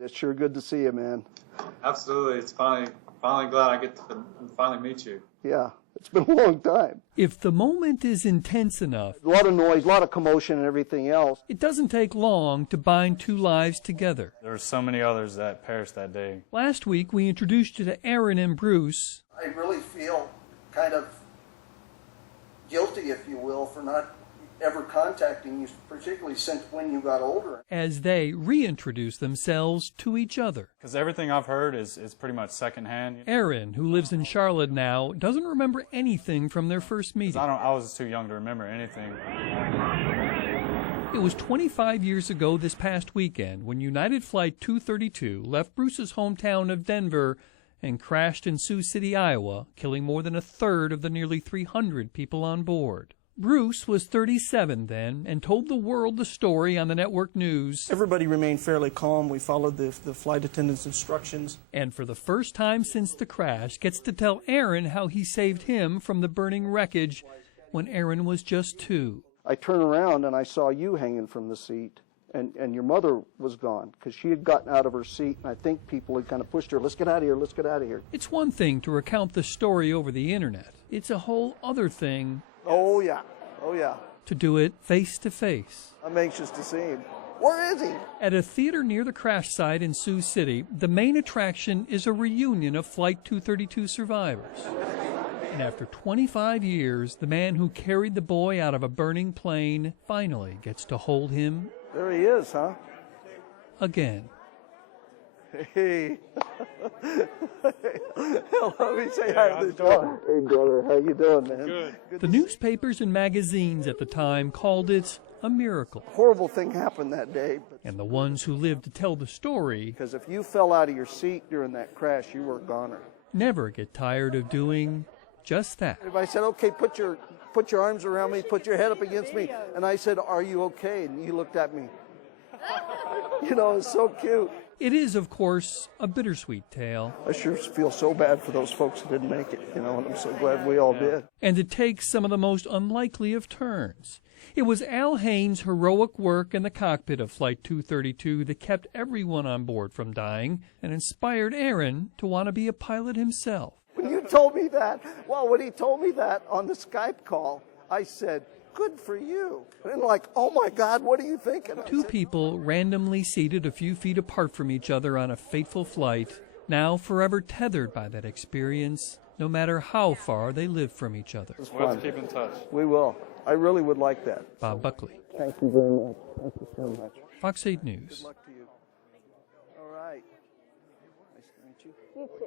It's sure good to see you, man. Absolutely. It's finally glad I get to finally meet you. Yeah, it's been a long time. If the moment is intense enough, A lot of noise, a lot of commotion and everything else. it doesn't take long to bind two lives together. There were so many others that perished that day. Last week, we introduced you to Aaron and Bruce. I really feel kind of guilty, if you will, for not ever contacting you, particularly since when you got older. As they reintroduce themselves to each other. Because everything I've heard is pretty much secondhand. Aaron, who lives in Charlotte now, doesn't remember anything from their first meeting. I was too young to remember anything. It was 25 years ago this past weekend when United Flight 232 left Bruce's hometown of Denver and crashed in Sioux City, Iowa, killing more than a third of the nearly 300 people on board. Bruce was 37 then and told the world the story on the network news. Everybody remained fairly calm. We followed the flight attendant's instructions. And for the first time since the crash, gets to tell Aaron how he saved him from the burning wreckage when Aaron was just 2. I turned around and I saw you hanging from the seat, and your mother was gone because she had gotten out of her seat, and I think people had kind of pushed her, let's get out of here, let's get out of here. It's one thing to recount the story over the internet. It's a whole other thing. Oh, yeah. Oh, yeah. To do it face to face. I'm anxious to see him. Where is he? At a theater near the crash site in Sioux City, the main attraction is a reunion of Flight 232 survivors. And after 25 years, the man who carried the boy out of a burning plane finally gets to hold him. There he is, huh? Again. Hey. Let me say hi to this brother. Hey, brother. How you doing, man? Good. The newspapers and magazines at the time called it a miracle. Horrible thing happened that day. And the ones who lived to tell the story Because if you fell out of your seat during that crash, you were a goner. never get tired of doing just that. If I said, okay, put your arms around me, put your head up against me, and I said, are you okay? And you looked at me. You know, it's so cute. It is, of course, a bittersweet tale. I sure feel so bad for those folks who didn't make it, you know, and I'm so glad we all did. And it takes some of the most unlikely of turns. It was Al Haynes' heroic work in the cockpit of Flight 232 that kept everyone on board from dying and inspired Aaron to want to be a pilot himself. When you told me that, well, when he told me that on the Skype call, I said, good for you. And like, oh my God, what are you thinking? Two people randomly seated a few feet apart from each other on a fateful flight, now forever tethered by that experience, no matter how far they live from each other. We'll have to keep in touch. We will. I really would like that. Bob Buckley, Thank you very much. Thank you so much. Fox 8 News. Good luck to you. All right. Nice to meet you. You too.